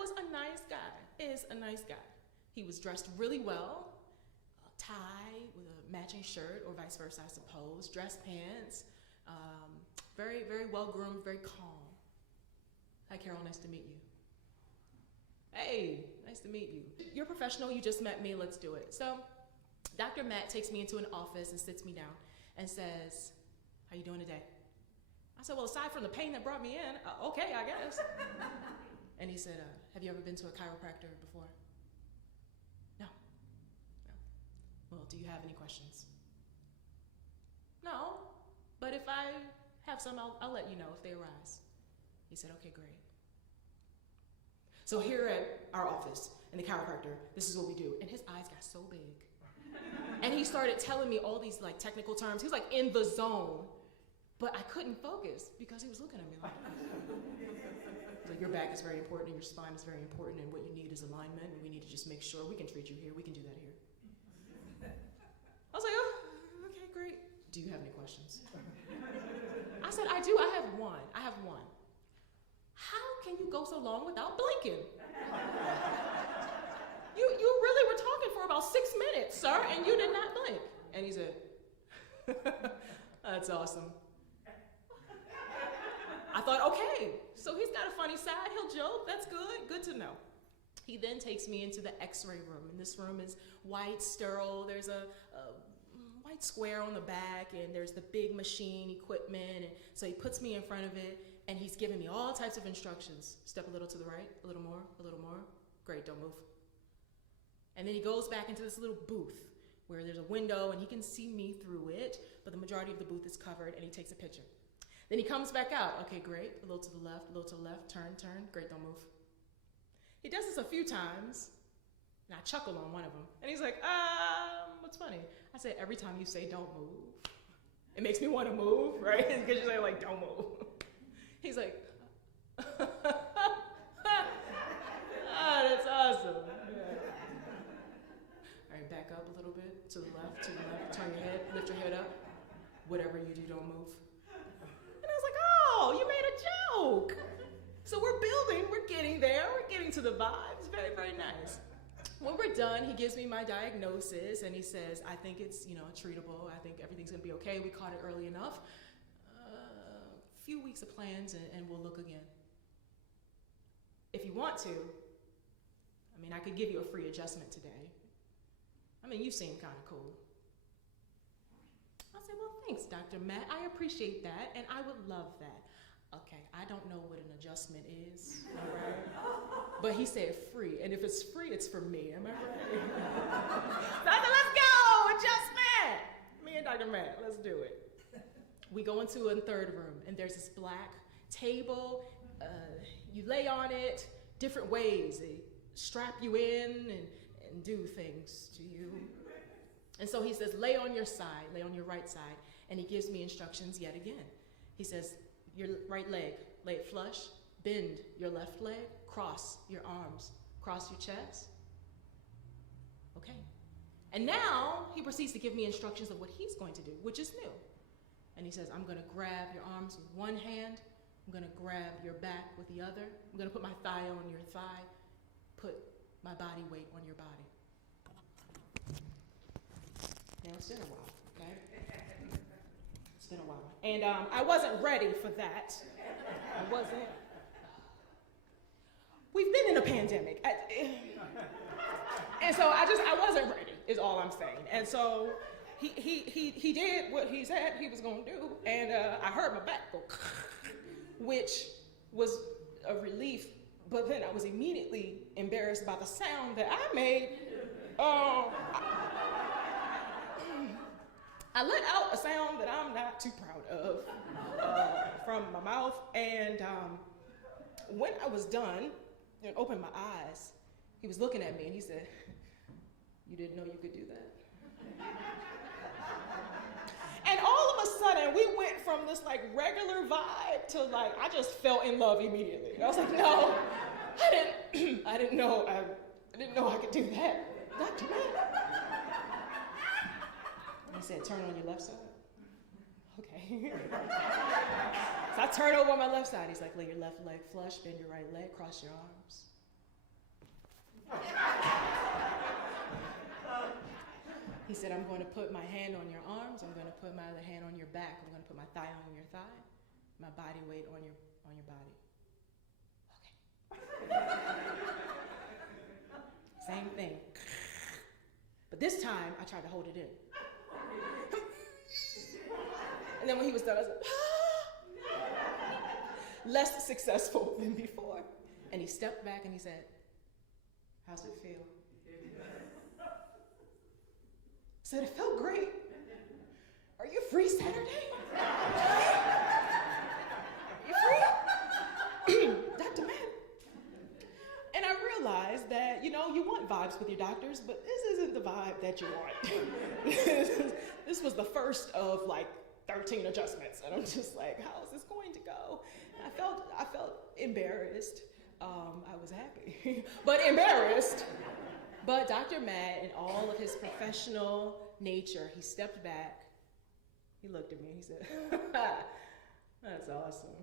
was a nice guy, is a nice guy. He was dressed really well, a tie with a matching shirt, or vice versa, I suppose, dress pants, very, very well-groomed, very calm. Hi, Carol, nice to meet you. Hey, nice to meet you. You're a professional, you just met me, let's do it. So Dr. Matt takes me into an office and sits me down and says, how you doing today? I said, well, aside from the pain that brought me in, okay, I guess. And he said, have you ever been to a chiropractor before? No. Well, do you have any questions? No, but if I have some, I'll let you know if they arise. He said, okay, great. So here at our office, in the chiropractor, this is what we do. And his eyes got so big. And he started telling me all these like technical terms. He was like in the zone, but I couldn't focus because he was looking at me like, your back is very important and your spine is very important and what you need is alignment and we need to just make sure we can treat you here, we can do that here. I was like, oh, okay, great. Do you have any questions? I said, I do, I have one. How can you go so long without blinking? You really were talking for about 6 minutes, sir, and you did not blink. And he said, that's awesome. I thought, okay, so he's got a funny side, he'll joke, that's good to know. He then takes me into the x-ray room, and this room is white, sterile, there's a white square on the back, and there's the big machine equipment, and so he puts me in front of it, and he's giving me all types of instructions. Step a little to the right, a little more, great, don't move. And then he goes back into this little booth where there's a window, and he can see me through it, but the majority of the booth is covered, and he takes a picture. Then he comes back out. Okay, great. A little to the left, turn. Great, don't move. He does this a few times, and I chuckle on one of them. And he's like, what's funny? I said, every time you say don't move, it makes me want to move, right? Because you're like, don't move. He's like, that's awesome. Yeah. All right, back up a little bit, to the left, turn your head, lift your head up. Whatever you do, don't move. And I was like, oh, you made a joke. So we're building, we're getting there, we're getting to the vibes, very, very nice. When we're done, he gives me my diagnosis and he says, I think it's, treatable. I think everything's gonna be okay. We caught it early enough. A few weeks of plans and we'll look again. If you want to, I could give you a free adjustment today. You seem kind of cool. I said, well, thanks, Dr. Matt. I appreciate that, and I would love that. Okay, I don't know what an adjustment is, all right? But he said free, and if it's free, it's for me, am I right? So I said, let's go, adjustment! Me and Dr. Matt, let's do it. We go into a third room, and there's this black table. You lay on it different ways. They strap you in and do things to you. And so he says, lay on your side, lay on your right side. And he gives me instructions yet again. He says, your right leg, lay it flush, bend your left leg, cross your arms, cross your chest. Okay. And now he proceeds to give me instructions of what he's going to do, which is new. And he says, I'm going to grab your arms with one hand. I'm going to grab your back with the other. I'm going to put my thigh on your thigh, put my body weight on your body. Now, it's been a while, okay? It's been a while. And I wasn't ready for that. I wasn't. We've been in a pandemic. And so I wasn't ready, is all I'm saying. And so he did what he said he was going to do, and I heard my back go, which was a relief, but then I was immediately embarrassed by the sound that I made. I let out a sound that I'm not too proud of from my mouth, and when I was done and opened my eyes, he was looking at me and he said, you didn't know you could do that? And all of a sudden, we went from this regular vibe to I just fell in love immediately. And I was like, no, I didn't know I could do that. Dr. Matt. He said, turn on your left side. Okay. So I turn over on my left side. He's like, lay your left leg flush, bend your right leg, cross your arms. He said, I'm going to put my hand on your arms. I'm going to put my other hand on your back. I'm going to put my thigh on your thigh, my body weight on your body. Okay. Same thing. But this time, I tried to hold it in. And then when he was done, I said, less successful than before. And he stepped back and he said, how's it feel? I said, it felt great. Are you free Saturday? You free? Dr. Matt. And I realized that, you want vibes with your doctors, but this isn't the vibe that you want. This was the first of 13 adjustments. And I'm just like, how is this going to go? And I felt embarrassed. I was happy, but embarrassed. But Dr. Matt, in all of his professional nature, he stepped back, he looked at me, he said, that's awesome.